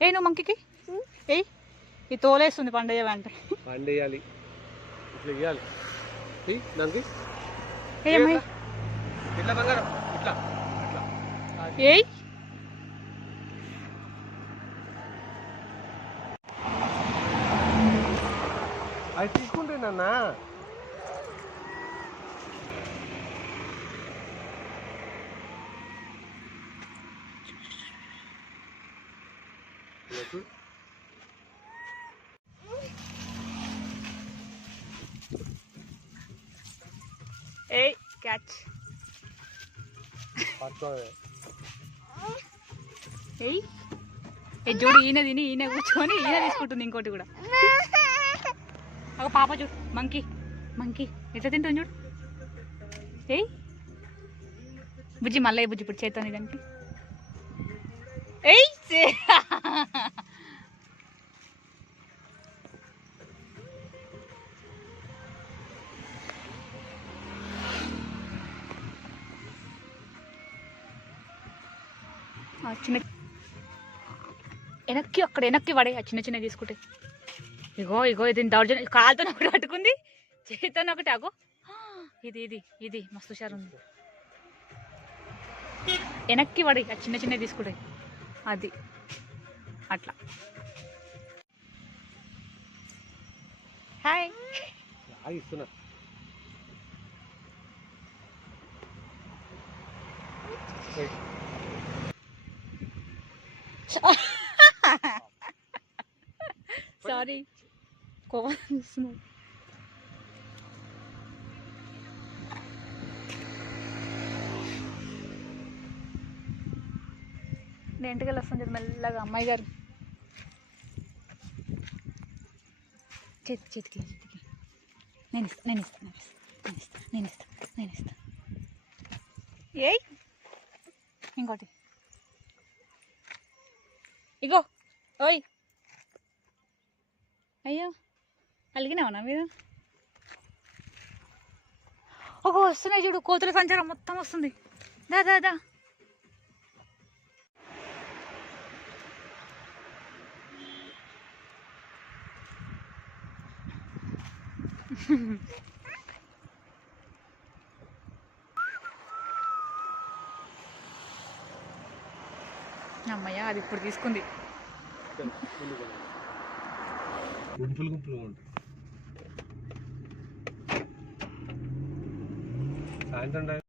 ఏ నువ్వు మంకికి ఏయ్ ఈ తోలేస్తుంది పండేయమంటే పండేయాలి ఇట్లా ఇవ్వాలి దానికి ఏమై ఇట్లా బంగారం ఇట్లా అట్లా ఏయ్ అది తీసుకుంటే నాన్న ఏయ్ క్యాచ్ ఏయ్ ఏ చూడు ఈయన తిని ఈయన కూర్చొని ఈయన తీసుకుంటుంది ఇంకోటి కూడా ఒక పాప చూడు మంకీ మంకీ ఎట్లా తింటుంది చూడు ఏయ్ బుజ్జి మళ్ళీ బుజ్జి ఇప్పుడు చేస్తాను దానికి ఏయ్ చిన్న వెనక్కి అక్కడ వెనక్కి పడే ఆ చిన్న చిన్న తీసుకుంటే ఇగో ఇగో ఇది దౌర్జన్యం కాలుతో ఒకటి పట్టుకుంది చేతితో ఒకటి అగో ఇది ఇది ఇది మస్తు హుషారు ఉంది వెనక్కి పడి ఆ చిన్న చిన్న తీసుకుంటే అది అట్లా హాయ్ ఇస్తున్నా సారీ కోపం చూస్తున్నాను నేను ఇంటికి వెళ్ళి వస్తాను మెల్లగా అమ్మాయి గారు చేతికి నేను ఇస్తాను నేను ఇస్తాను నేను ఇస్తాను నేను ఇస్తాను నేను ఇస్తాను ఏయ్ ఇంకోటి ఇగో ఓయ్ అయ్యో అలిగినావా నా మీద ఒక వస్తున్నాయి చూడు కోతుల సంచారం మొత్తం వస్తుంది దా దా దా అమ్మయ్య అది ఇప్పుడు తీసుకుంది గుంపులు గుంపులు ఉంటాయి సాయంత్రం